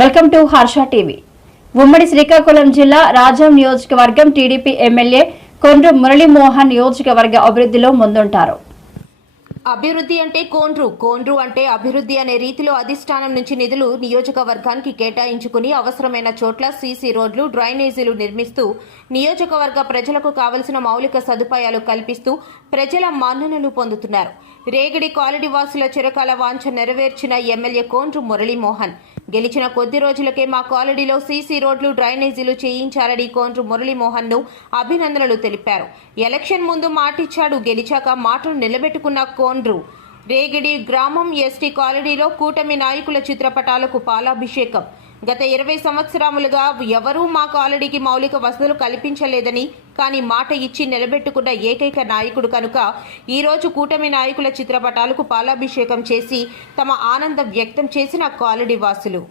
Welcome to Harsha TV. ఉమ్మడి శ్రీకాకుళం జిల్లా రాజం నియోజకవర్గం టీడీపీ ఎమ్మెల్యే కొండ్రు మురళీమోహన్ నియోజకవర్గ అభివృద్ధిలో ముందుంటారు. అభివృద్ధి అంటే కోండ్రు కోండ్రు అంటే అభివృద్ధి అనే రీతిలో అధిష్టానం నుంచి నిధులు నియోజకవర్గానికి కేటాయించుకుని అవసరమైన చోట్ల సీసీ రోడ్లు డ్రైనేజీలు నిర్మిస్తూ నియోజకవర్గ ప్రజలకు కావలసిన మౌలిక సదుపాయాలు కల్పిస్తూ ప్రజల మన్ననలు పొందుతున్నారు. రేగిడి కాలనీవాసుల చిరకాల వాంఛ నెరవేర్చిన ఎమ్మెల్యే కోండ్రు మురళీమోహన్. గెలిచిన కొద్ది రోజులకే మా కాలనీలో సీసీ రోడ్లు డ్రైనేజీలు చేయించాలని కోండ్రు మురళీమోహన్ను అభినందనలు తెలిపారు. ఎలక్షన్ ముందు మాటిచ్చాడు గెలిచాక మాటను నిలబెట్టుకున్న కోండ్రు. రేగిడి గ్రామం ఎస్టీ కాలనీలో కూటమి నాయకుల చిత్రపటాలకు పాలాభిషేకం. గత ఇరవై సంవత్సరములుగా ఎవరూ మా కాలనీకి మౌలిక వసతులు కల్పించలేదని కానీ మాట ఇచ్చి నిలబెట్టుకున్న ఏకైక నాయకుడు కనుక ఈరోజు కూటమి నాయకుల చిత్రపటాలకు పాలాభిషేకం చేసి తమ ఆనందం వ్యక్తం చేసిన కాలనీ వాసులు.